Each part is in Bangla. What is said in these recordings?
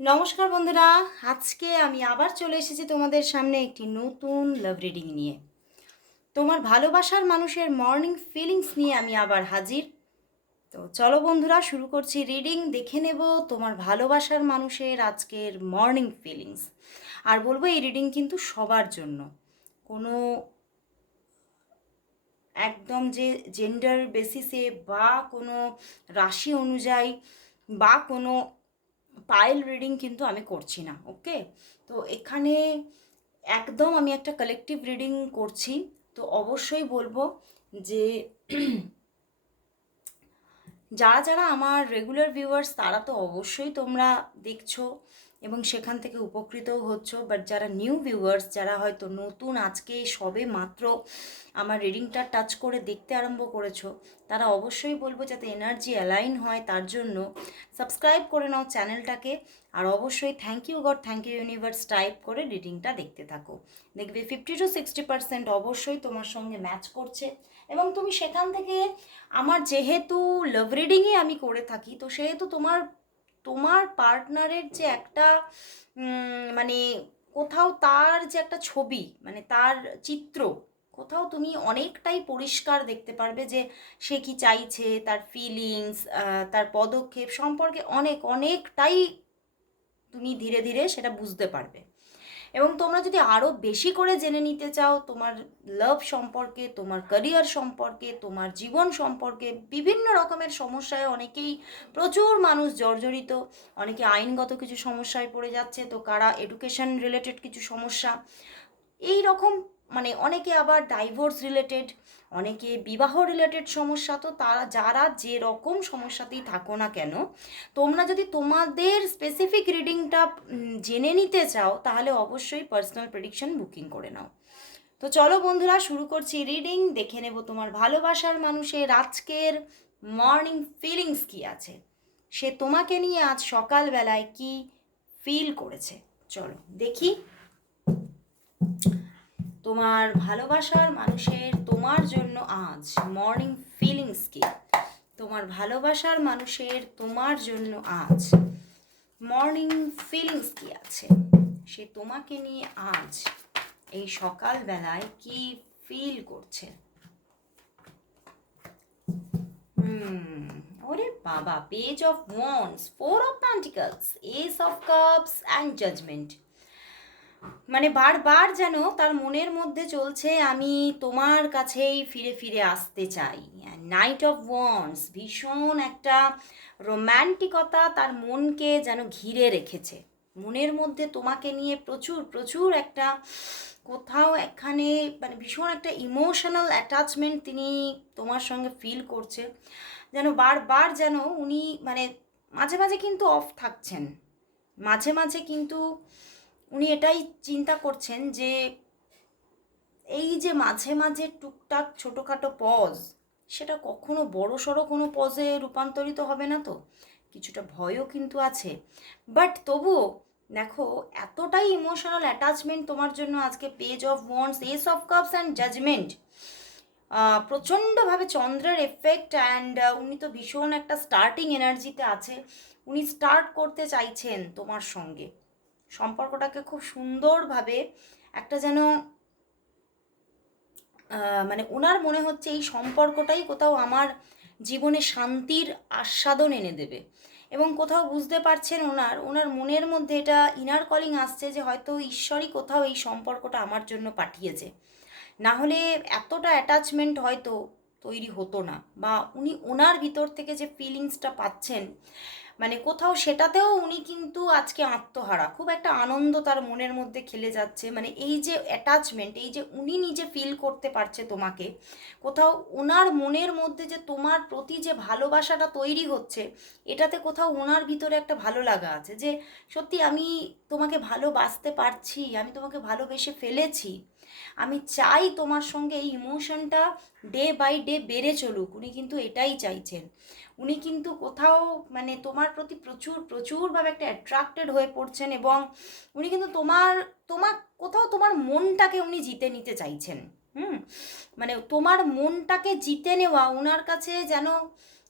নমস্কার বন্ধুরা, আজকে আমি আবার চলে এসেছি তোমাদের সামনে একটি নতুন লাভ রিডিং নিয়ে। তোমার ভালোবাসার মানুষের মর্নিং ফিলিংস নিয়ে আমি আবার হাজির। তো চলো বন্ধুরা, শুরু করছি রিডিং দেখে নেব তোমার ভালোবাসার মানুষের আজকের মর্নিং ফিলিংস আর বলব এই রিডিং কিন্তু সবার জন্য। কোনো একদম যে জেন্ডার বেসিসে বা কোনো রাশি অনুযায়ী বা কোনো পাইল রিডিং কিন্তু আমি করছি না ওকে তো এখানে একদম আমি একটা কালেকটিভ রিডিং করছি, তো অবশ্যই বলব যে যারা যারা আমার রেগুলার ভিউয়ার্স তারা তো অবশ্যই তোমরা দেখছ। এবং সেখান থেকে উপকৃতও হচ্ছ। বাট যারা নিউ ভিউয়ার্স যারা হয়তো নতুন আজকে সবে মাত্র আমার রিডিংটা টাচ করে দেখতে আরম্ভ করেছ, তারা অবশ্যই বলব যাতে এনার্জি অ্যালাইন হয় তার জন্য সাবস্ক্রাইব করে নাও চ্যানেলটাকে আর অবশ্যই thank you God thank you universe type করে রিডিংটা দেখতে থাকো। দেখবে ফিফটি টু সিক্সটি পার্সেন্ট অবশ্যই তোমার সঙ্গে ম্যাচ করছে। এবং তুমি সেখান থেকে আমার যেহেতু লাভ রিডিংই আমি করে থাকি, তো সেহেতু তোমার তোমার পার্টনারের যে একটা মানে কোথাও তার যে একটা ছবি মানে তার চিত্র, কোথাও তুমি অনেকটাই পরিষ্কার দেখতে পারবে যে সে কি চাইছে, তার ফিলিংস তার পদক্ষেপ সম্পর্কে অনেক, অনেকটাই তুমি ধীরে ধীরে সেটা বুঝতে পারবে। এবং তোমরা যদি আরও বেশি করে জেনে নিতে চাও, তোমার লাভ সম্পর্কে, তোমার ক্যারিয়ার সম্পর্কে, তোমার জীবন সম্পর্কে বিভিন্ন রকমের সমস্যায় অনেকেই প্রচুর মানুষ জর্জরিত। অনেকে আইনগত কিছু সমস্যায় পড়ে যাচ্ছে, তো কারা এডুকেশন রিলেটেড কিছু সমস্যা? এই রকম মানে অনেকে আবার ডাইভোর্স রিলেটেড অনেকে বিবাহ রিলেটেড সমস্যা, তো তারা, যারা যে রকম সমস্যাতেই থাকো না কেন, তোমরা যদি তোমাদের স্পেসিফিক রিডিংটা জেনে নিতে চাও, তাহলে অবশ্যই পার্সোনাল প্রেডিকশন বুকিং করে নাও। তো চলো বন্ধুরা, শুরু করছি রিডিং দেখে নেব তোমার ভালোবাসার মানুষের আজকের মর্নিং ফিলিংস কি আছে। সে তোমাকে নিয়ে আজ সকালবেলায় কি ফিল করেছে? চলো দেখি। তোমার ভালোবাসার মানুষের তোমার জন্য আজ মর্নিং ফিলিংস কি? তোমার ভালোবাসার মানুষের তোমার জন্য আজ মর্নিং ফিলিংস কি আছে? সে তোমাকে নিয়ে আজ এই সকালবেলায় কি ফিল করছে? হুম, ওরে বাবা page of wands four of pentacles ace of cups and judgement মানে বারবার যেন তার মনের মধ্যে চলছে, আমি তোমার কাছেই ফিরে ফিরে আসতে চাই। নাইট অফ ওয়ান্স ভীষণ একটা রোম্যান্টিকতা তার মনকে যেন ঘিরে রেখেছে। মনের মধ্যে তোমাকে নিয়ে প্রচুর প্রচুর একটা কোথাও এখানে মানে ভীষণ একটা ইমোশনাল অ্যাটাচমেন্ট তিনি তোমার সঙ্গে ফিল করছে। যেন বারবার যেন উনি মানে মাঝে মাঝে কিন্তু অফ থাকছেন। মাঝে মাঝে কিন্তু উনি এটাই চিন্তা করছেন যে এই যে মাঝে মাঝে টুকটাক ছোটোখাটো পজ সেটা কখনো বড় সড়ো কোনো পজে রূপান্তরিত হবে না তো? কিছুটা ভয়ও কিন্তু আছে। বাট তবুও দেখো, এতটাই ইমোশনাল অ্যাটাচমেন্ট তোমার জন্য আজকে page of wands ace of cups and judgement প্রচণ্ডভাবে চন্দ্রের এফেক্ট অ্যান্ড উনি তো ভীষণ একটা স্টার্টিং এনার্জিতে আছে। উনি স্টার্ট করতে চাইছেন তোমার সঙ্গে। সম্পর্কটাকে খুব সুন্দরভাবে একটা যেন মানে ওনার মনে হচ্ছে এই সম্পর্কটাই কোথাও আমার জীবনে শান্তির আস্বাদন এনে দেবে। এবং কোথাও বুঝতে পারছেন ওনার ওনার মনের মধ্যে এটা ইনার কলিং আসছে যে হয়তো ঈশ্বরই কোথাও এই সম্পর্কটা আমার জন্য পাঠিয়েছে। না হলে এতটা অ্যাটাচমেন্ট হয়তো তৈরি হতো না বা উনি ওনার ভিতর থেকে যে ফিলিংসটা পাচ্ছেন মানে কোথাও সেটাতেও উনি কিন্তু আজকে আত্মহারা। খুব একটা আনন্দ তার মনের মধ্যে খেলে যাচ্ছে। মানে এই যে অ্যাটাচমেন্ট এই যে উনি নিজে ফিল করতে পারছে তোমাকে, কোথাও ওনার মনের মধ্যে যে তোমার প্রতি যে ভালোবাসাটা তৈরি হচ্ছে, এটাতে কোথাও ওনার ভিতরে একটা ভালো লাগা আছে যে সত্যি আমি তোমাকে ভালোবাসতে পারছি, আমি তোমাকে ভালোবেসে ফেলেছি। আমি চাই তোমার সঙ্গে এই ইমোশনটা ডে বাই ডে বেড়ে চলুক, উনি কিন্তু এটাই চাইছেন। উনি কিন্তু কোথাও মানে তোমার প্রতি প্রচুর, প্রচুরভাবে একটা অ্যাট্রাক্টেড হয়ে পড়ছেন এবং উনি কিন্তু তোমার তোমার, কোথাও তোমার মনটাকে উনি জিতে নিতে চাইছেন, হুম? মানে তোমার মনটাকে জিতে নেওয়া ওনার কাছে যেন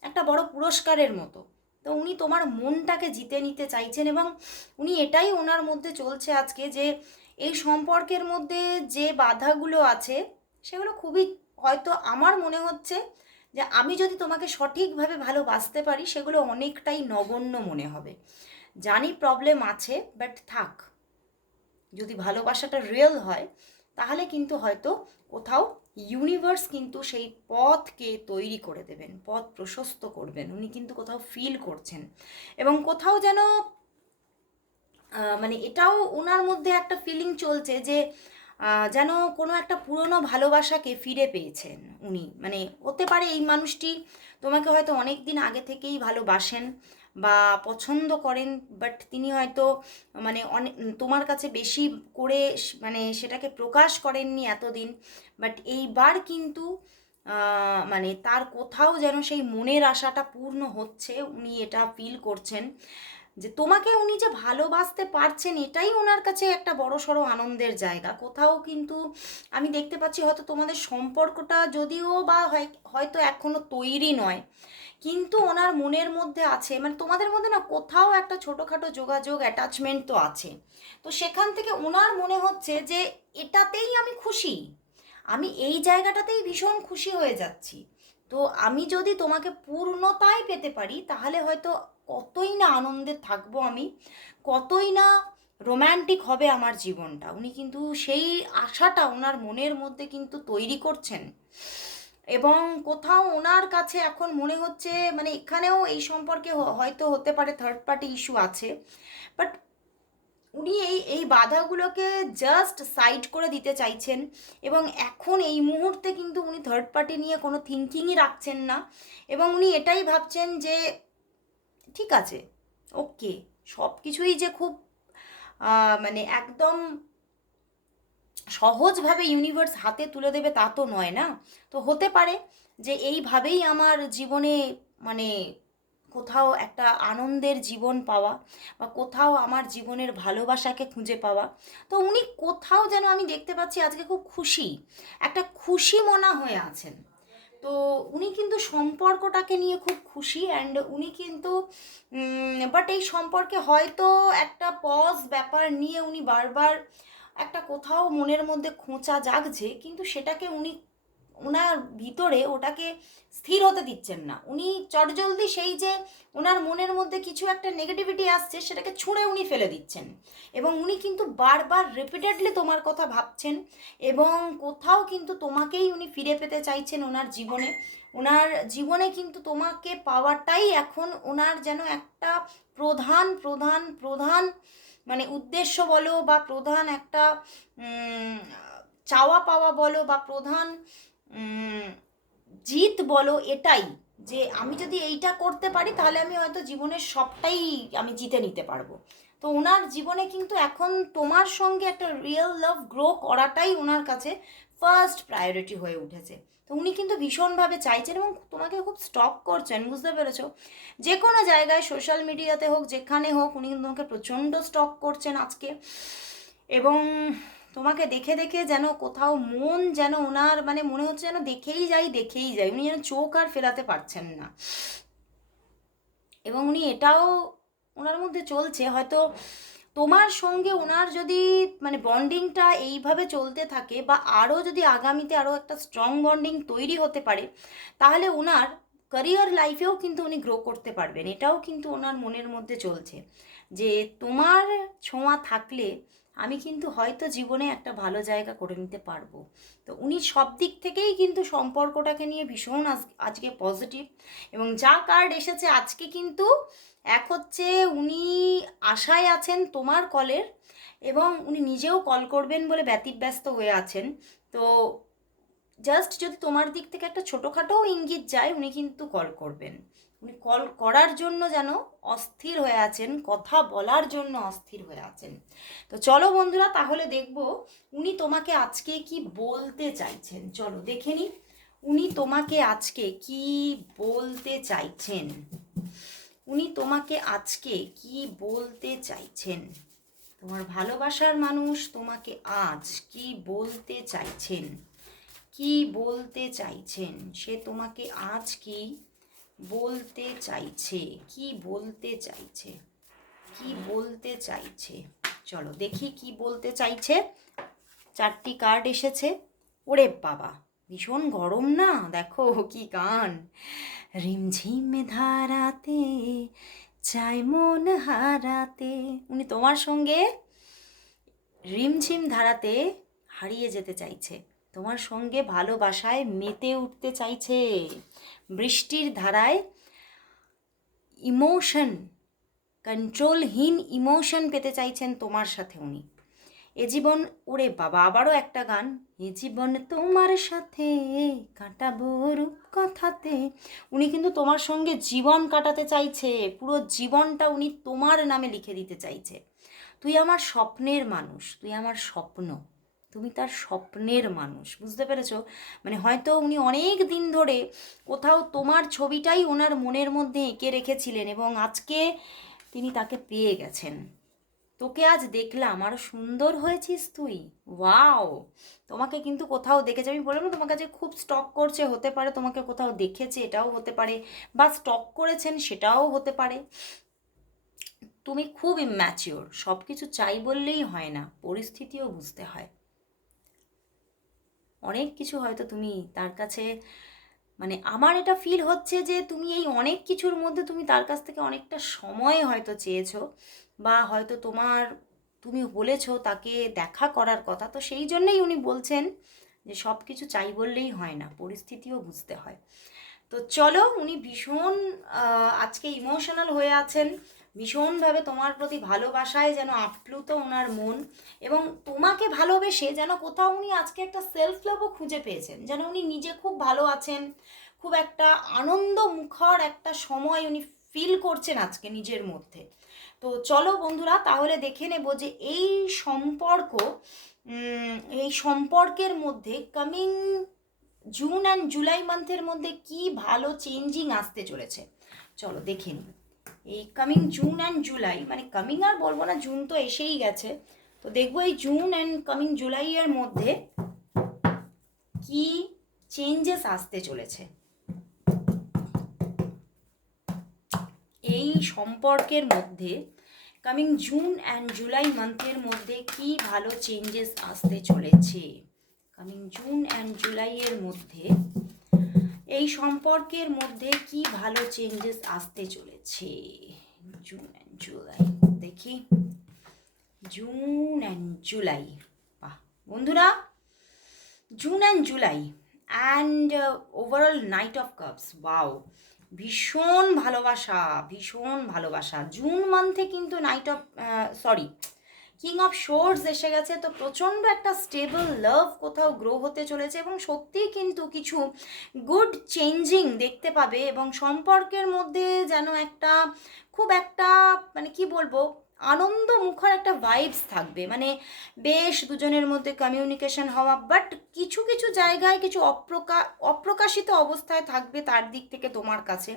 একটা বড় পুরস্কারের মতো। তো উনি তোমার মনটাকে জিতে নিতে চাইছেন এবং উনি এটাই ওনার মধ্যে চলছে আজকে যে এই সম্পর্কের মধ্যে যে বাধাগুলো আছে, সেগুলো খুবই হয়তো আমার মনে হচ্ছে যে আমি যদি তোমাকে সঠিকভাবে ভালোবাসতে পারি, সেগুলো অনেকটাই নগণ্য মনে হবে। জানি প্রবলেম আছে বাট থাক। যদি ভালোবাসাটা রিয়েল হয়, তাহলে কিন্তু হয়তো কোথাও ইউনিভার্স কিন্তু সেই পথকে তৈরি করে দেবেন, পথ প্রশস্ত করবেন। উনি কিন্তু কোথাও ফিল করছেন। এবং কোথাও যেন মানে এটাও ওনার মধ্যে একটা ফিলিং চলছে যে যেন কোনো একটা পুরনো ভালোবাসাকে ফিরে পেয়েছেন উনি। মানে হতে পারে এই মানুষটি তোমাকে হয়তো অনেক দিন আগে থেকেই ভালোবাসেন বা পছন্দ করেন বাট তিনি হয়তো মানে অনেক তোমার কাছে বেশি করে মানে সেটাকে প্রকাশ করেননি এতদিন বাট এইবার কিন্তু মানে তার কোথাও যেন সেই মনের আশাটা পূর্ণ হচ্ছে, উনি এটা ফিল করছেন, যে তোমাকে উনি যে ভালোবাসতে পারছেন, এটাই ওনার কাছে একটা বড় সড়ো আনন্দের জায়গা। কোথাও কিন্তু আমি দেখতে পাচ্ছি হয়তো তোমাদের সম্পর্কটা যদিও বা হয়- হয়তো এখনও তৈরি নয় কিন্তু ওনার মনের মধ্যে আছে মানে তোমাদের মধ্যে না কোথাও একটা ছোটোখাটো যোগাযোগ অ্যাটাচমেন্ট তো আছে। তো সেখান থেকে ওনার মনে হচ্ছে যে এটাতেই আমি খুশি। আমি এই জায়গাটাতেই ভীষণ খুশি হয়ে যাচ্ছি। তো আমি যদি তোমাকে পূর্ণতায় পেতে পারি, তাহলে হয়তো কতই না আনন্দে থাকব আমি, কতই না রোম্যান্টিক হবে আমার জীবনটা। উনি কিন্তু সেই আশাটা ওনার মনের মধ্যে কিন্তু তৈরি করছেন। এবং কোথাও ওনার কাছে এখন মনে হচ্ছে মানে এখানেও এই সম্পর্কে হয়তো হতে পারে থার্ড পার্টি ইস্যু আছে। বাট উনি এই এই বাধাগুলোকে জাস্ট সাইড করে দিতে চাইছেন এবং এখন এই মুহূর্তে কিন্তু উনি থার্ড পার্টি নিয়ে কোনো থিঙ্কিংই রাখছেন না এবং উনি এটাই ভাবছেন যে, ঠিক আছে ওকে সব কিছুই যে খুব মানে একদম সহজভাবে ইউনিভার্স হাতে তুলে দেবে তা তো নয় না? তো হতে পারে যে এইভাবেই আমার জীবনে মানে কোথাও একটা আনন্দের জীবন পাওয়া বা কোথাও আমার জীবনের ভালোবাসাকে খুঁজে পাওয়া। তো উনি কোথাও যেন আমি দেখতে পাচ্ছি আজকে খুব খুশি। একটা খুশি মনা হয়ে আছেন। তো উনি কিন্তু সম্পর্কটাকে নিয়ে খুব খুশি অ্যান্ড উনি কিন্তু বাট এই সম্পর্কে হয়তো একটা পজ ব্যাপার নিয়ে উনি বারবার একটা কোথাও মনের মধ্যে খোঁচা জাগছে, কিন্তু সেটাকে উনি ওনার ভিতরে ওটাকে স্থির হতে দিচ্ছেন না। উনি চটজলদি সেই যে ওনার মনের মধ্যে কিছু একটা নেগেটিভিটি আসছে, সেটাকে ছুঁড়ে উনি ফেলে দিচ্ছেন। এবং উনি কিন্তু বারবার রিপিটেডলি তোমার কথা ভাবছেন এবং কোথাও কিন্তু তোমাকেই উনি ফিরে পেতে চাইছেন ওনার জীবনে। ওনার জীবনে কিন্তু তোমাকে পাওয়াটাই এখন ওনার যেন একটা প্রধান প্রধান প্রধান মানে উদ্দেশ্য বলো বা প্রধান একটা চাওয়া পাওয়া বলো বা প্রধান জিত বলো এটাই যে আমি যদি এইটা করতে পারি তাহলে আমি হয়তো জীবনের সবটাই আমি জিতে নিতে পারব। তো ওনার জীবনে কিন্তু এখন তোমার সঙ্গে একটা রিয়েল লাভ গ্রো করাটাই ওনার কাছে ফার্স্ট প্রায়োরিটি হয়ে উঠেছে। তো উনি কিন্তু ভীষণভাবে চাইছেন এবং তোমাকে খুব স্টক করছেন, বুঝতে পেরেছ? যে কোনো জায়গায় সোশ্যাল মিডিয়াতে হোক, যেখানে হোক, উনি কিন্তু তোমাকে প্রচণ্ড স্টক করছেন আজকে। এবং তোমাকে দেখে দেখে যেন কোথাও মন যেন ওনার মানে মনে হচ্ছে যেন দেখেই যাই দেখেই যাই। উনি যেন চোখ আর ফেরাতে পারছেন না। এবং উনি এটাও ওনার মধ্যে চলছে। হয়তো তোমার সঙ্গে ওনার যদি মানে বন্ডিংটা এইভাবে চলতে থাকে বা আরও যদি আগামীতে আরও একটা স্ট্রং বন্ডিং তৈরি হতে পারে, তাহলে ওনার ক্যারিয়ার লাইফেও কিন্তু উনি গ্রো করতে পারবেন। এটাও কিন্তু ওনার মনের মধ্যে চলছে। যে তোমার ছোঁয়া থাকলে আমি কিন্তু হয়তো জীবনে একটা ভালো জায়গা করে নিতে পারব। তো উনি সব দিক থেকেই কিন্তু সম্পর্কটাকে নিয়ে ভীষণ আজ- আজকে পজিটিভ এবং যা কার্ড এসেছে আজকে কিন্তু এক হচ্ছে উনি আশায় আছেন তোমার কলের এবং উনি নিজেও কল করবেন বলে ব্যতিব্যস্ত হয়ে আছেন। তো জাস্ট যদি তোমার দিক থেকে একটা ছোটোখাটোও ইঙ্গিত যায়, উনি কিন্তু কল করবেন। উনি কল করার জন্য যেন অস্থির হয়ে আছেন, কথা বলার জন্য অস্থির হয়ে আছেন। তো চলো বন্ধুরা, তাহলে দেখব উনি তোমাকে আজকে কি বলতে চাইছেন। চলো দেখে নিই, উনি তোমাকে আজকে কি বলতে চাইছেন? উনি তোমাকে আজকে কি বলতে চাইছেন? তোমার ভালোবাসার মানুষ তোমাকে আজ কি বলতে চাইছেন? কি বলতে চাইছেন? সে তোমাকে আজ কি বলতে চাইছে? কি বলতে চাইছে? কি বলতে চাইছে? চলো দেখি কি বলতে চাইছে। চারটি কার্ড এসেছে। ওরে বাবা, ভীষণ গরম না? দেখো কি গান। রিমঝিম ধারাতে, চাই মন হারাতে। উনি তোমার সঙ্গে রিমঝিম ধারাতে হারিয়ে যেতে চাইছে। তোমার সঙ্গে ভালোবাসায় মেতে উঠতে চাইছে। বৃষ্টির ধারায় ইমোশন, কন্ট্রোলহীন ইমোশন পেতে চাইছেন তোমার সাথে উনি। এ জীবন ওরে বাবা, আবারও একটা গান। এ জীবন তোমার সাথে কাটাবো রূপ কথাতে উনি কিন্তু তোমার সঙ্গে জীবন কাটাতে চাইছে, পুরো জীবনটা উনি তোমার নামে লিখে দিতে চাইছে। তুই আমার স্বপ্নের মানুষ, তুই আমার স্বপ্ন, তুমি তার স্বপ্নের মানুষ, বুঝতে পেরেছ? মানে হয়তো উনি অনেক দিন ধরে কোথাও তোমার ছবিটাই ওনার মনের মধ্যে এঁকে রেখেছিলেন এবং আজকে তিনি তাকে পেয়ে গেছেন। তোকে আজ দেখলাম আরও সুন্দর হয়েছিস তুই। ওয়াও তোমাকে কিন্তু কোথাও দেখেছে, আমি বললাম না তোমার কাছে খুব স্টক করছে, হতে পারে তোমাকে কোথাও দেখেছে, এটাও হতে পারে, বা স্টক করেছেন, সেটাও হতে পারে। তুমি খুব ইম্যাচিওর সব কিছু চাই বললেই হয় না, পরিস্থিতিও বুঝতে হয়। অনেক কিছু হয়তো তুমি তার কাছে মানে আমার এটা ফিল হচ্ছে যে তুমি এই অনেক কিছুর মধ্যে তুমি তার কাছ থেকে অনেকটা সময় হয়তো চেয়েছো। বা হয়তো তোমার তুমি বলেছ তাকে দেখা করার কথা, তো সেই জন্যই উনি বলছেন যে সব কিছু চাই বললেই হয় না, পরিস্থিতিও বুঝতে হয়। তো চলো উনি ভীষণ আজকে ইমোশনাল হয়ে আছেন, ভীষণভাবে তোমার প্রতি ভালোবাসায় যেন আপ্লুত ওনার মন এবং তোমাকে ভালোবেসে যেন কোথাও উনি আজকে একটা সেলফ লাভও খুঁজে পেয়েছেন, যেন উনি নিজে খুব ভালো আছেন, খুব একটা আনন্দ মুখর একটা সময় উনি ফিল করছেন আজকে নিজের মধ্যে। তো চলো বন্ধুরা, তাহলে দেখে নেব যে এই সম্পর্ক এই সম্পর্কের মধ্যে কামিং জুন অ্যান্ড জুলাই মান্থের মধ্যে কি ভালো চেঞ্জিং আসতে চলেছে? চলো দেখে নিই। এই কামিং জুন অ্যান্ড জুলাই মানে কামিং আর বলব না জুন তো এসেই গেছে। তো দেখব এই জুন অ্যান্ড কামিং জুলাইয়ের মধ্যে কি চেঞ্জেস আসতে চলেছে। এই সম্পর্কের মধ্যে কামিং জুন অ্যান্ড জুলাই মান্থের মধ্যে কি ভালো চেঞ্জেস আসতে চলেছে? কামিং জুন অ্যান্ড জুলাইয়ের মধ্যে এই সম্পর্কের মধ্যে কি ভালো চেঞ্জেস আসতে চলেছে? জুন অ্যান্ড জুলাই দেখি। জুন অ্যান্ড জুলাই বন্ধুরা June and July and overall knight of cups wow ভীষণ ভালোবাসা ভীষণ ভালোবাসা। জুন মান্থে কিন্তু knight of sorry king of swords এসে গেছে। তো প্রচণ্ড একটা স্টেবল লাভ কোথাও গ্রো হতে চলেছে এবং সত্যিই কিন্তু কিছু গুড চেঞ্জিং দেখতে পাবে এবং সম্পর্কের মধ্যে যেন একটা খুব একটা মানে কি বলব আনন্দ মুখর একটা ভাইবস থাকবে। মানে বেশ দুজনের মধ্যে কমিউনিকেশন হওয়া বাট কিছু কিছু জায়গায় কিছু অপ্রকা, অপ্রকাশিত অবস্থায় থাকবে তার দিক থেকে তোমার কাছে।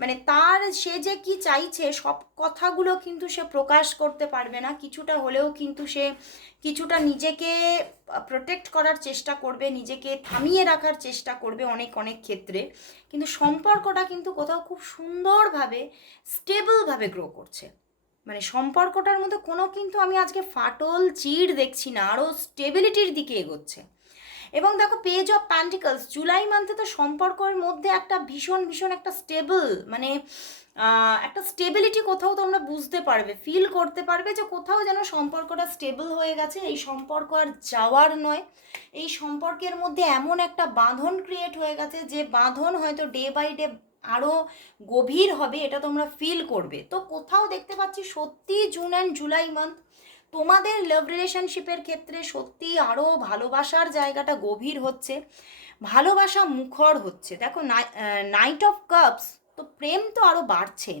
মানে তার, সে যে কি চাইছে, সব কথাগুলো কিন্তু সে প্রকাশ করতে পারবে না। কিছুটা হলেও কিন্তু সে কিছুটা নিজেকে প্রোটেক্ট করার চেষ্টা করবে, নিজেকে থামিয়ে রাখার চেষ্টা করবে অনেক অনেক ক্ষেত্রে। কিন্তু সম্পর্কটা কিন্তু কোথাও খুব সুন্দরভাবে স্টেবলভাবে গ্রো করছে। মানে সম্পর্কটার মধ্যে কোনো কিন্তু আমি আজকে ফাটল, চিড় দেখছি না, আরও স্টেবিলিটির দিকে এগোচ্ছে। এবং দেখো পেজ অফ প্যান্টিকলস জুলাই মান্থে তো সম্পর্কের মধ্যে একটা ভীষণ ভীষণ একটা স্টেবল মানে একটা স্টেবিলিটি কোথাও তোমরা বুঝতে পারবে ফিল করতে পারবে যে কোথাও যেন সম্পর্কটা স্টেবল হয়ে গেছে। এই সম্পর্ক আর যাওয়ার নয়। এই সম্পর্কের মধ্যে এমন একটা বাঁধন ক্রিয়েট হয়ে গেছে যে বাঁধন হয়তো ডে বাই ডে আরও গভীর হবে, এটা তোমরা ফিল করবে। তো কোথাও দেখতে পাচ্ছি সত্যি জুন অ্যান্ড জুলাই মান্থ তোমাদের লাভ রিলেশনশিপের ক্ষেত্রে সত্যি আরও ভালোবাসার জায়গাটা গভীর হচ্ছে, ভালোবাসা মুখর হচ্ছে। দেখো নাইট অফ কাপস তো প্রেম তো আরও বাড়ছে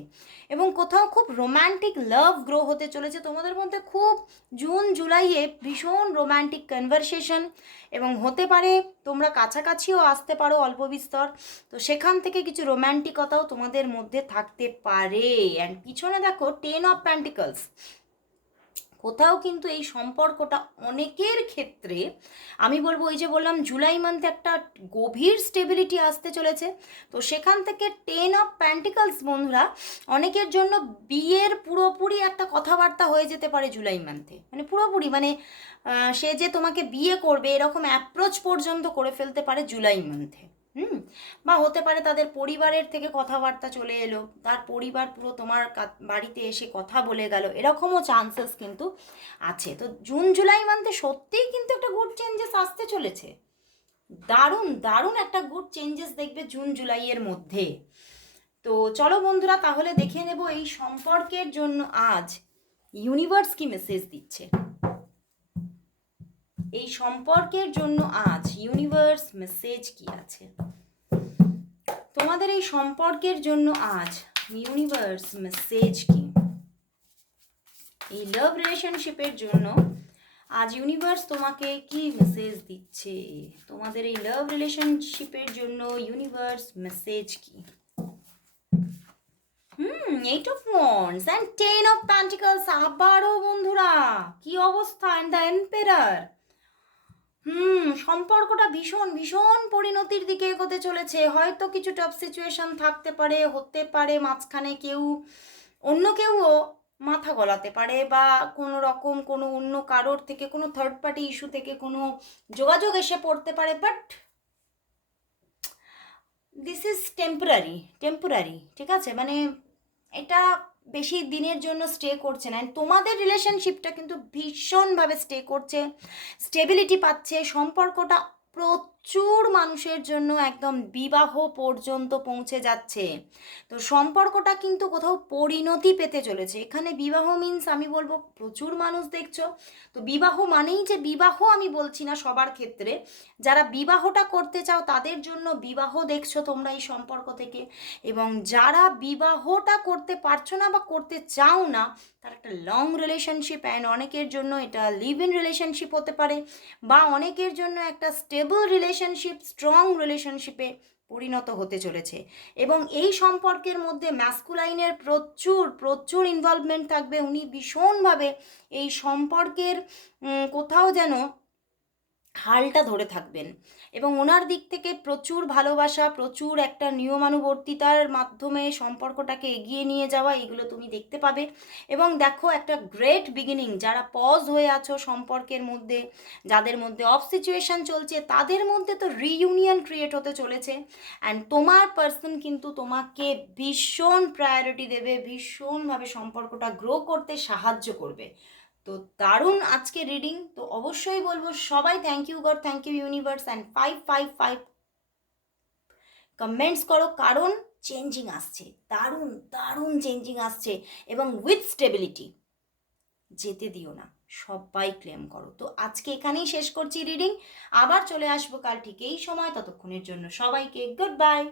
এবং কোথাও খুব রোম্যান্টিক লাভ গ্রো হতে চলেছে। তোমাদের মধ্যে খুব জুন, জুলাইয়ে ভীষণ রোম্যান্টিক কনভারসেশন এবং হতে পারে তোমরা কাছাকাছিও আসতে পারো অল্প বিস্তর। তো সেখান থেকে কিছু রোম্যান্টিকতাও তোমাদের মধ্যে থাকতে পারে। অ্যান্ড পিছনে দেখো টেন অফ প্যান্টিকলস কোথাও কিন্তু এই সম্পর্কটা অনেকের ক্ষেত্রে, আমি বলব ওই যে বললাম জুলাই মান্থে একটা গভীর স্টেবিলিটি আসতে চলেছে। তো সেখান থেকে টেন অফ প্যান্টিকলস বন্ধুরা, অনেকের জন্য বিয়ের পুরোপুরি একটা কথাবার্তা হয়ে যেতে পারে জুলাই মান্থে মানে পুরোপুরি মানে সে যে তোমাকে বিয়ে করবে এরকম অ্যাপ্রোচ পর্যন্ত করে ফেলতে পারে জুলাই মান্থে হুম, বা হতে পারে তাদের পরিবারের থেকে কথাবার্তা চলে এলো, তার পরিবার পুরো তোমার বাড়িতে এসে কথা বলে গেল, এরকমও চান্সেস কিন্তু আছে। তো জুন, জুলাই মান্থে সত্যিই কিন্তু একটা গুড চেঞ্জেস আসতে চলেছে। দারুণ দারুণ একটা গুড চেঞ্জেস দেখবে জুন জুলাইয়ের মধ্যে। তো চলো বন্ধুরা, তাহলে দেখে নেব এই সম্পর্কের জন্য আজ ইউনিভার্স কি মেসেজ দিচ্ছে। এই সম্পর্কের জন্য আজ ইউনিভার্স মেসেজ কি আছে? তোমাদের এই সম্পর্কের জন্য আজ ইউনিভার্স মেসেজ কি? এই লাভ রিলেশনশিপের জন্য আজ ইউনিভার্স তোমাকে কি মেসেজ দিচ্ছে? তোমাদের এই লাভ রিলেশনশিপের জন্য ইউনিভার্স মেসেজ কি? হুম eight of wands and ten of pentacles আবারও বন্ধুরা, কি অবস্থা? অ্যান্ড দ্য এম্পেরার হুম, সম্পর্কটা ভীষণ ভীষণ পরিণতির দিকে এগোতে চলেছে। হয়তো কিছু টাফ সিচুয়েশন থাকতে পারে, হতে পারে মাঝখানে কেউ অন্য কেউও মাথা গলাতে পারে বা কোনো রকম কোনো অন্য কারোর থেকে, কোনো থার্ড পার্টি ইস্যু থেকে কোনো যোগাযোগ এসে পড়তে পারে। But this is temporary temporary ঠিক আছে? মানে এটা বেশি দিনের জন্য স্টে করছে না। তোমাদের রিলেশনশিপটা কিন্তু ভীষণভাবে স্টে করছে। স্টেবিলিটি পাচ্ছে, সম্পর্কটা প্রচুর মানুষের জন্য একদম বিবাহ পর্যন্ত পৌঁছে যাচ্ছে। তো সম্পর্কটা কিন্তু কোথাও পরিণতি পেতে চলেছে। এখানে বিবাহ মিন্স আমি বলব প্রচুর মানুষ দেখছ। তো বিবাহ মানেই যে বিবাহ আমি বলছি না সবার ক্ষেত্রে। যারা বিবাহটা করতে চাও তাদের জন্য বিবাহ দেখছ তোমরা এই সম্পর্ক থেকে। এবং যারা বিবাহটা করতে পারছ না বা করতে চাও না, তার একটা লং রিলেশনশিপ অ্যান্ড অনেকের জন্য এটা লিভ ইন রিলেশনশিপ হতে পারে। বা অনেকের জন্য একটা স্টেবল রিলেশনশিপ স্ট্রং রিলেশনশিপে পরিণত হতে চলেছে। এবং এই সম্পর্কের মধ্যে ম্যাস্কুলাইনের প্রচুর প্রচুর ইনভলভমেন্ট থাকবে। উনি ভীষণভাবে এই সম্পর্কের কোথাও যেন হালটা ধরে থাকবেন। এবং ওনার দিক থেকে প্রচুর ভালোবাসা, প্রচুর একটা নিয়মানুবর্তিতার মাধ্যমে সম্পর্কটাকে এগিয়ে নিয়ে যাওয়া, এগুলো তুমি দেখতে পাবে। এবং দেখো একটা গ্রেট বিগিনিং যারা পজ হয়ে আছো সম্পর্কের মধ্যে, যাদের মধ্যে অফ সিচুয়েশন চলছে, তাদের মধ্যে তো রিইউনিয়ন ক্রিয়েট হতে চলেছে। অ্যান্ড তোমার পার্সন কিন্তু তোমাকে ভীষণ প্রায়োরিটি দেবে, ভীষণভাবে সম্পর্কটা গ্রো করতে সাহায্য করবে। তো দারুণ আজকে রিডিং তো অবশ্যই বলব সবাই thank you God thank you universe and five five five comments করো। কারণ চেঞ্জিং আসছে। দারুণ দারুণ চেঞ্জিং আসছে। এবং উইথ স্টেবিলিটি যেতে দিও না। সবাই ক্লেম করো। তো আজকে এখানেই শেষ করছি রিডিং আবার চলে আসব কাল ঠিক এই সময়। ততক্ষণের জন্য সবাইকে গুড বাই